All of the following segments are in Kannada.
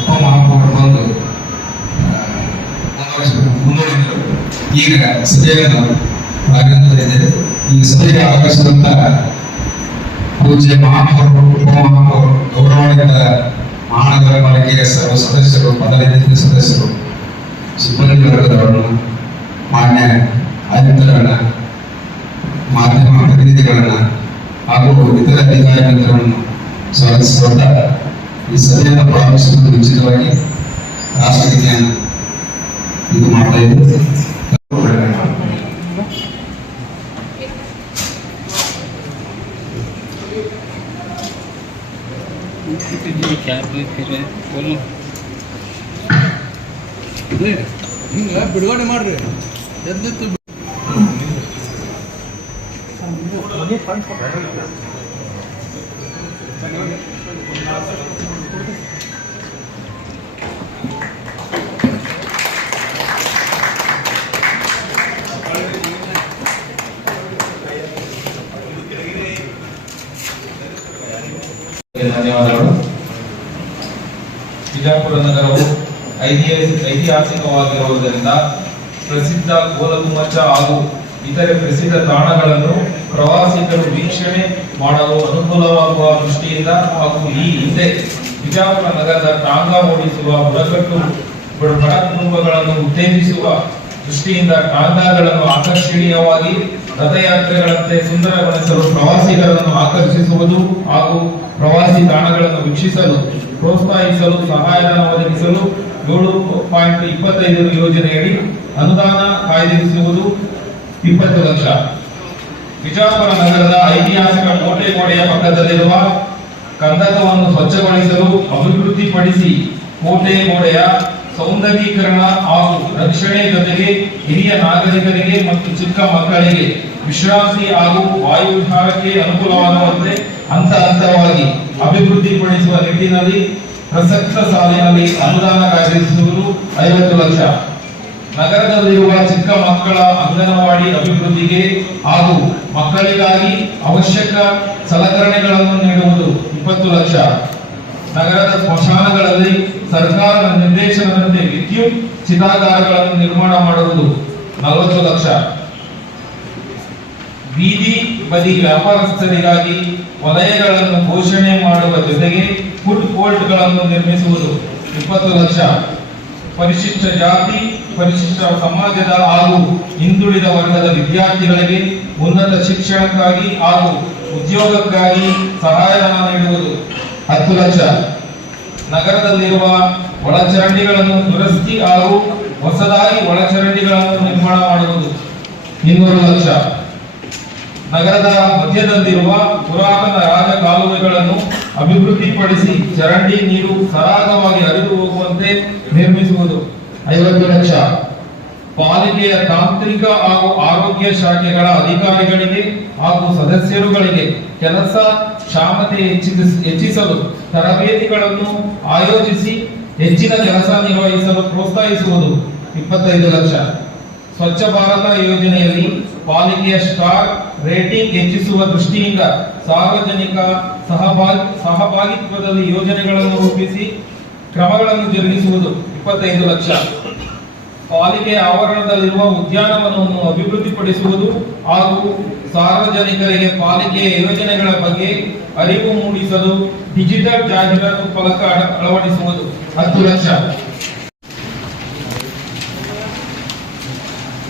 ಉಪಮಹಾಪೌರು ಬಂದು ಮುಂದುವರಿದರು ಈಗ ಸಭೆಯನ್ನು ಪ್ರಾರಂಭಿಸಿದೆ ಈ ಸಭೆಗೆ ಆಗಮಿಸಿದಂತ ಪೂಜ್ಯ ಮಹಾಪೌರರು ಉಪಮಹಾಪೌರರು ಗೌರವಾನ್ವಿತ ಮಹಾನಗರ ಪಾಲಿಕೆಯ ಸರ್ವ ಸದಸ್ಯರು ಪದಾಧಿಕಾರಿ ಸದಸ್ಯರು ಸಿಬ್ಬಂದಿ ವರ್ಗದವರನ್ನು ಮಾನ್ಯ ಆಯುಕ್ತರನ್ನ, ಮಾಧ್ಯಮ ಪ್ರತಿನಿಧಿಗಳನ್ನ ಹಾಗೂ ಇತರ ಅಧಿಕಾರಿಗಳನ್ನು ಸ್ವಾಗತಿಸುವಂತ ಈ ಸಭೆಯನ್ನು ಪ್ರಾರಂಭಿಸುವುದು ಉಚಿತವಾಗಿ ರಾಷ್ಟ್ರಗೀತೆಯನ್ನು ಇದು ಮಾಡ್ತಾ ಇದ್ದು क्या फिर बोलो ಹಿಂಗ ಬಿಡುಗಡೆ ಮಾಡ್ರಿ ಎದ್ದಿತ್ತು ಧನ್ಯವಾದಗಳು. ಬಿಜಾಪುರ ನಗರವು ಐತಿಹಾಸಿ ಐತಿಹಾಸಿಕವಾಗಿರುವುದರಿಂದ ಪ್ರಸಿದ್ಧ ಗೋಲಗುಮ್ಮಚ್ಚ ಹಾಗೂ ಇತರೆ ಪ್ರಸಿದ್ಧ ತಾಣಗಳನ್ನು ಪ್ರವಾಸಿಗರು ವೀಕ್ಷಣೆ ಮಾಡಲು ಅನುಕೂಲವಾಗುವ ದೃಷ್ಟಿಯಿಂದ ಹಾಗೂ ಈ ಹಿಂದೆ ಬಿಜಾಪುರ ನಗರದ ಟಾಂಗಾ ಓಡಿಸುವ ಬುಡಕಟ್ಟು ಬಡ ಬಡ ಕುಟುಂಬಗಳನ್ನು ಉತ್ತೇಜಿಸುವ ದೃಷ್ಟಿಯಿಂದ ಟಾಂಗಾಗಳನ್ನು ಆಕರ್ಷಣೀಯವಾಗಿ ರಥಯಾತ್ರೆಗಳಂತೆ ಸುಂದರಗೊಳಿಸಲು ಪ್ರವಾಸಿಗರನ್ನು ಆಕರ್ಷಿಸುವುದು ಹಾಗೂ ಪ್ರವಾಸಿ ತಾಣಗಳನ್ನು ವೀಕ್ಷಿಸಲು, ಪ್ರೋತ್ಸಾಹಿಸಲು, ಸಹಾಯಧನ ಒದಗಿಸಲು ಏಳು ಪಾಯಿಂಟ್ ಇಪ್ಪತ್ತೈದು ಯೋಜನೆಯಡಿ ಅನುದಾನ ಕಾಯ್ದಿರಿಸುವುದು ಇಪ್ಪತ್ತು ಲಕ್ಷ. ಬಿಜಾಪುರ ನಗರದ ಐತಿಹಾಸಿಕ ಕೋಟೆ ಗೋಡೆಯ ಪಕ್ಕದಲ್ಲಿರುವ ಕಂದಕವನ್ನು ಸ್ವಚ್ಛಗೊಳಿಸಲು ಅಭಿವೃದ್ಧಿಪಡಿಸಿ ಕೋಟೆ ಗೋಡೆಯ ಸೌಂದರ್ಯೀಕರಣ ಹಾಗೂ ರಕ್ಷಣೆ ಜೊತೆಗೆ ಹಿರಿಯ ನಾಗರಿಕರಿಗೆ ಮತ್ತು ಚಿಕ್ಕ ಮಕ್ಕಳಿಗೆ ವಿಶ್ರಾಂತಿ ಹಾಗೂ ವಾಯುವಿಹಾರಕ್ಕೆ ಅನುಕೂಲವಾಗುವಂತೆ ಹಂತ ಹಂತವಾಗಿ ಅಭಿವೃದ್ಧಿಪಡಿಸುವ ನಿಟ್ಟಿನಲ್ಲಿ ಪ್ರಸಕ್ತ ಸಾಲಿನಲ್ಲಿ ಅನುದಾನ ಕಾಯ್ದಿರಿಸುವುದು ಐವತ್ತು ಲಕ್ಷ. ನಗರದಲ್ಲಿರುವ ಚಿಕ್ಕ ಮಕ್ಕಳ ಅಂಗನವಾಡಿ ಅಭಿವೃದ್ಧಿಗೆ ಹಾಗೂ ಮಕ್ಕಳಿಗಾಗಿ ಅವಶ್ಯಕ ಸಲಕರಣೆಗಳನ್ನು ನೀಡುವುದು ಇಪ್ಪತ್ತು ಲಕ್ಷ. ನಗರದ ಸ್ಮಶಾನಗಳಲ್ಲಿ ಸರ್ಕಾರದ ನಿರ್ದೇಶನದಂತೆ ವಿದ್ಯುತ್ ಚಿತಾಗಾರಗಳನ್ನು ನಿರ್ಮಾಣ ಮಾಡುವುದು ನಲವತ್ತು ಲಕ್ಷ. ಬೀದಿ ಬದಿ ವ್ಯಾಪಾರಸ್ಥರಿಗಾಗಿ ವಲಯಗಳನ್ನು ಘೋಷಣೆ ಮಾಡುವ ಜೊತೆಗೆ ಫುಡ್ ಕೋರ್ಟ್ಗಳನ್ನು ನಿರ್ಮಿಸುವುದು ಇಪ್ಪತ್ತು ಲಕ್ಷ. ಪರಿಶಿಷ್ಟ ಜಾತಿ, ಪರಿಶಿಷ್ಟ ಸಮಾಜದ ಹಾಗೂ ಹಿಂದುಳಿದ ವರ್ಗದ ವಿದ್ಯಾರ್ಥಿಗಳಿಗೆ ಉನ್ನತ ಶಿಕ್ಷಣಕ್ಕಾಗಿ ಹಾಗೂ ಉದ್ಯೋಗಕ್ಕಾಗಿ ಸಹಾಯಧನ ನೀಡುವುದು ಹತ್ತು ಲಕ್ಷ. ನಗರದಲ್ಲಿರುವ ಒಳಚರಂಡಿಗಳನ್ನು ದುರಸ್ತಿ ಹಾಗೂ ಹೊಸದಾಗಿ ಒಳಚರಂಡಿಗಳನ್ನು ನಿರ್ಮಾಣ ಮಾಡುವುದು ಇನ್ನೂರು ಲಕ್ಷ. ನಗರದ ಮಧ್ಯದಲ್ಲಿರುವ ಪುರಾತನ ರಾಜ ಕಾಲುವೆಗಳನ್ನು ಅಭಿವೃದ್ಧಿಪಡಿಸಿ ಚರಂಡಿ ನೀರು ಸರಾಗವಾಗಿ ಹರಿದು ಹೋಗುವಂತೆ ನಿರ್ಮಿಸುವುದು ಐವತ್ತು ಲಕ್ಷ. ಪಾಲಿಕೆಯ ತಾಂತ್ರಿಕ ಹಾಗೂ ಆರೋಗ್ಯ ಶಾಖೆಗಳ ಅಧಿಕಾರಿಗಳಿಗೆ ಹಾಗೂ ಸದಸ್ಯರುಗಳಿಗೆ ಕೆಲಸ ಕ್ಷಮತೆ ಹೆಚ್ಚಿಸ- ಹೆಚ್ಚಿಸಲು ತರಬೇತಿಗಳನ್ನು ಆಯೋಜಿಸಿ ಹೆಚ್ಚಿನ ಕೆಲಸ ನಿರ್ವಹಿಸಲು ಪ್ರೋತ್ಸಾಹಿಸುವುದು ಇಪ್ಪತ್ತೈದು ಲಕ್ಷ. ಸ್ವಚ್ಛ ಭಾರತ ಯೋಜನೆಯಲ್ಲಿ ಪಾಲಿಕೆಯ ಸ್ಟಾರ್ ರೇಟಿಂಗ್ ಹೆಚ್ಚಿಸುವ ದೃಷ್ಟಿಯಿಂದ ಸಾರ್ವಜನಿಕ ಸಹಭಾಗಿ ಸಹಭಾಗಿತ್ವದಲ್ಲಿ ಯೋಜನೆಗಳನ್ನು ರೂಪಿಸಿ ಕ್ರಮಗಳನ್ನು ಜರುಗಿಸುವುದು ಇಪ್ಪತ್ತೈದು ಲಕ್ಷ. ಪಾಲಿಕೆಯ ಆವರಣದಲ್ಲಿರುವ ಉದ್ಯಾನವನವನ್ನು ಅಭಿವೃದ್ಧಿಪಡಿಸುವುದು ಹಾಗೂ ಸಾರ್ವಜನಿಕರಿಗೆ ಪಾಲಿಕೆಯ ಯೋಜನೆಗಳ ಬಗ್ಗೆ ಅರಿವು ಮೂಡಿಸಲು ಡಿಜಿಟಲ್ ಜಾಹೀರಾತು ಫಲಕ ಅಳ- ಅಳವಡಿಸುವುದು ಹತ್ತು ಲಕ್ಷ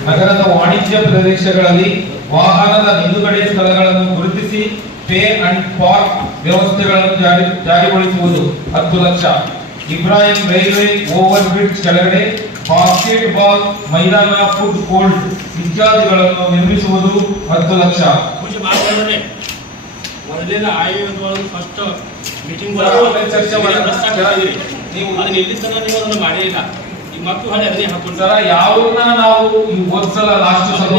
ನಗರದ ವಾಣಿಜ್ಯ ಪ್ರದೇಶಗಳಲ್ಲಿ ವಾಹನದ ನಿಲುಗಡೆ ಸ್ಥಳಗಳನ್ನು ಗುರುತಿಸಿ ಪೇ ಅಂಡ್ ಪಾರ್ಕ್ ವ್ಯವಸ್ಥೆಗಳನ್ನು ಜಾರಿ, ಜಾರಿಗೊಳಿಸುವುದು ಹತ್ತು lakh Ibrahim railway over bridge ಕೆಳಗಡೆ ಬಾಸ್ಕೆಟ್ ಬಾಲ್ ಮೈದಾನ ಫುಡ್ ಕೋರ್ಟ್ ಇತ್ಯಾದಿಗಳನ್ನು ನಿರ್ಮಿಸುವುದು ಹತ್ತು ಲಕ್ಷ. ಮೊದಲಿನ ಆಯೋಗದೊಳಗೆ ಫಸ್ಟ್ ಮೀಟಿಂಗ್ ಚರ್ಚೆ. ನೀವು ಅದನ್ನ ಇಲ್ಲಿ ತನಕ ನೀವು ಅದನ್ನ ಮಾಡೇ ಇಲ್ಲ ಈಗ ಮಕ್ಕಳು ಹಳೆ ಅದನ್ನೇ ಹಾಕೊಂಡು ಸರ ಯಾವ್ದನ್ನ ನಾವು ಲಾಸ್ಟ್ ಸ್ವಲ್ಪ.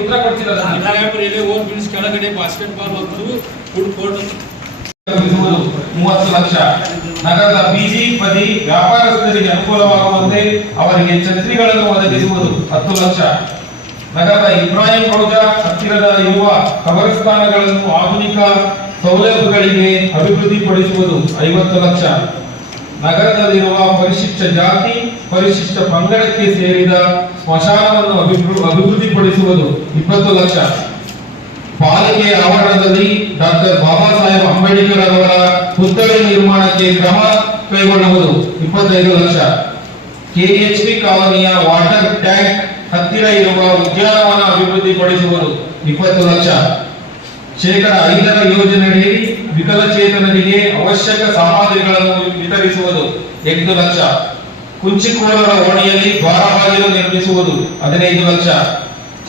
ಉತ್ತರ? ವಿಧಾನಸಭೆ ರೈಲ್ವೆ ಕೆಳಗಡೆ ಬಾಸ್ಕೆಟ್ ಬಾಲ್ ಮತ್ತು ಫುಡ್ ಕೋರ್ಟ್ ಮೂವತ್ತು ಲಕ್ಷ. ನಗರದ ಬೀದಿ ಬದಿ ವ್ಯಾಪಾರಸ್ಥರಿಗೆ ಅನುಕೂಲವಾಗುವಂತೆ ಅವರಿಗೆ ಛತ್ರಿಗಳನ್ನು ಒದಗಿಸುವುದು ಹತ್ತು ಲಕ್ಷ. ನಗರದ ಇಬ್ರಾಹಿಂ ರೋಜಾ ಹತ್ತಿರದ ಯುವ ಕಬರಸ್ಥಾನಗಳನ್ನು ಆಧುನಿಕ ಸೌಲಭ್ಯಗಳಿಗೆ ಅಭಿವೃದ್ಧಿಪಡಿಸುವುದು ಐವತ್ತು ಲಕ್ಷ. ನಗರದಲ್ಲಿರುವ ಪರಿಶಿಷ್ಟ ಜಾತಿ, ಪರಿಶಿಷ್ಟ ಪಂಗಡಕ್ಕೆ ಸೇರಿದ ಸ್ಮಶಾನವನ್ನು ಅಭಿವೃ- ಅಭಿವೃದ್ಧಿಪಡಿಸುವುದು ಇಪ್ಪತ್ತು ಲಕ್ಷ. ಪಾಲಿಕೆಯ ಆವರಣದಲ್ಲಿ ಡಾಕ್ಟರ್ ಬಾಬಾ ಸಾಹೇಬ್ ಅಂಬೇಡ್ಕರ್ ಅವರ ಪುತ್ಥಳಿ ನಿರ್ಮಾಣಕ್ಕೆ ಕ್ರಮ ಕೈಗೊಳ್ಳುವುದು ಇಪ್ಪತ್ತೈದು ಲಕ್ಷ. ಕೆಎಚ್ಪಿ ಕಾಲೋನಿಯ ವಾಟರ್ ಟ್ಯಾಂಕ್ ಹತ್ತಿರ ಇರುವ ಉದ್ಯಾನವನ ಅಭಿವೃದ್ಧಿಪಡಿಸುವುದು ಇಪ್ಪತ್ತು ಲಕ್ಷ. ಶೇಕಡ ಐದರ ಯೋಜನೆಯಡಿ ವಿಕಲಚೇತನರಿಗೆ ಅವಶ್ಯಕ ಸಾಮಗ್ರಿಗಳನ್ನು ವಿತರಿಸುವುದು. ಎಂಟು ಲಕ್ಷ. ಕುಂಚಿಕೋರರ ಓಣಿಯಲ್ಲಿ ದ್ವಾರ ಬಾಗಿಲು ನಿರ್ಮಿಸುವುದು. ಹದಿನೈದು ಲಕ್ಷ.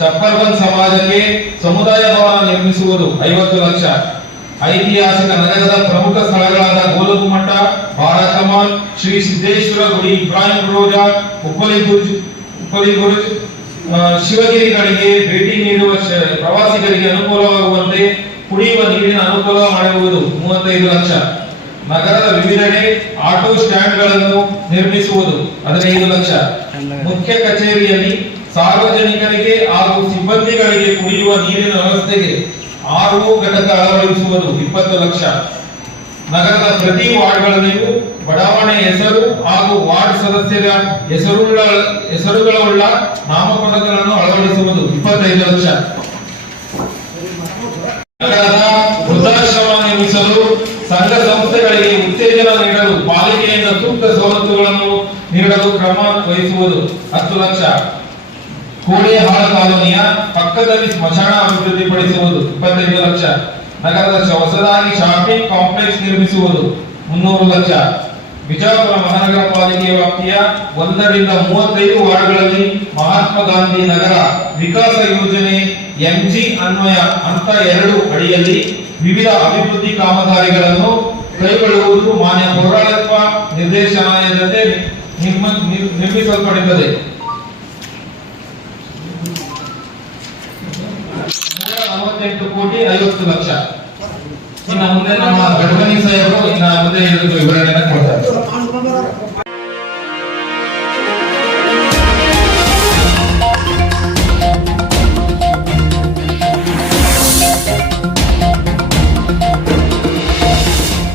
ಚಪ್ಪರ್ಬನ್ ಸಮಾಜಕ್ಕೆ ಸಮುದಾಯ ಭವನ ನಿರ್ಮಿಸುವುದು ಐವತ್ತು ಲಕ್ಷ. ಐತಿಹಾಸಿಕ ನಗರದ ಪ್ರಮುಖ ಸ್ಥಳಗಳಾದ ಗೋಲಗು ಮಠ ಶ್ರೀ ಸಿದ್ದೇಶ್ವರ ಗುಡಿ ಇಬ್ರಾಹಿಂ ರೋಜಾ ಉಪ್ಪಲಿ ಬುರ್ಜ್ ಉಪ್ಪಲಿ ಬುರ್ಜ್ ಆ, ಶಿವಗಿರಿಗಳಿಗೆ ಭೇಟಿ ನೀಡುವ ಪ್ರವಾಸಿಗರಿಗೆ ಅನುಕೂಲವಾಗುವಂತೆ ಕುಡಿಯುವ ನೀರಿನ ಅನುಕೂಲ ಮಾಡುವುದು ಮೂವತ್ತೈದು ಲಕ್ಷ. ನಗರದ ವಿವಿಧೆಡೆ ಆಟೋ ಸ್ಟ್ಯಾಂಡ್ಗಳನ್ನು ನಿರ್ಮಿಸುವುದು ಹದಿನೈದು ಲಕ್ಷ. ಮುಖ್ಯ ಕಚೇರಿಯಲ್ಲಿ ಸಾರ್ವಜನಿಕರಿಗೆ ಹಾಗೂ ಸಿಬ್ಬಂದಿಗಳಿಗೆ ಕುಡಿಯುವ ನೀರಿನ ವ್ಯವಸ್ಥೆಗೆ ಆರು ಘಟಕ ಅಳವಡಿಸುವುದು ಇಪ್ಪತ್ತು ಲಕ್ಷ. ನಗರದ ಪ್ರತಿ ವಾರ್ಡ್ಗಳಲ್ಲಿಯೂ ಬಡಾವಣೆ ಹೆಸರು ಹಾಗೂ ವಾರ್ಡ್ ಸದಸ್ಯರ ಹೆಸರುಗಳ ಹೆಸರುಗಳುಳ್ಳ ನಾಮಫಲಕಗಳನ್ನು ಅಳವಡಿಸುವುದು ಇಪ್ಪತ್ತೈದು ಲಕ್ಷ. ನಗರದ ವೃದ್ಧಾಶ್ರಮ ನಿರ್ಮಿಸಲು ಸಂಘ ಸಂಸ್ಥೆಗಳಿಗೆ ಉತ್ತೇಜನ ನೀಡಲು ಪಾಲಿಕೆಯಿಂದ ಸೂಕ್ತ ಸವಲತ್ತುಗಳನ್ನು ನೀಡಲು ಕ್ರಮ ವಹಿಸುವುದು ಹತ್ತು ಲಕ್ಷ. ಕೋಡೆಹಾಳ ಕಾಲೋನಿಯ ಪಕ್ಕದಲ್ಲಿ ಸ್ಮಶಾನ ಅಭಿವೃದ್ಧಿಪಡಿಸುವುದು ಇಪ್ಪತ್ತೈದು ಲಕ್ಷ. ನಗರದ ಹೊಸದಾಗಿ ಶಾಪಿಂಗ್ ಕಾಂಪ್ಲೆಕ್ಸ್ ನಿರ್ಮಿಸುವುದು ಮುನ್ನೂರು ಲಕ್ಷ. ಬಿಜಾಪುರ ಮಹಾನಗರ ಪಾಲಿಕೆ ವ್ಯಾಪ್ತಿಯ ಒಂದರಿಂದ ಮೂವತ್ತೈದು ವಾರ್ಡ್ಗಳಲ್ಲಿ ಮಹಾತ್ಮ ಗಾಂಧಿ ನಗರ ವಿಕಾಸ ಯೋಜನೆ ಎಂಜಿ ಅನ್ವಯ ಹಂತ ಎರಡು ಅಡಿಯಲ್ಲಿ ವಿವಿಧ ಅಭಿವೃದ್ಧಿ ಕಾಮಗಾರಿಗಳನ್ನು ಕೈಗೊಳ್ಳುವುದು ಮಾನ್ಯ ಪೌರಾಡಳಿತ ನಿರ್ದೇಶನಾಲಯದಂತೆ ನಿರ್ಮ- ನಿರ್- ನಿರ್ಮಿಸಲ್ಪಡುತ್ತದೆ ನೂರ ನಲವತ್ತೆಂಟು ಕೋಟಿ ಐವತ್ತು ಲಕ್ಷ ಇನ್ನು ಮುಂದೆ ನಮ್ಮ ಗಡ್ಕರಿ ಸಾಹೇಬರು ಇನ್ನ ಮುಂದೆ ಇರೋದು ಕೊಡ್ತಾರೆ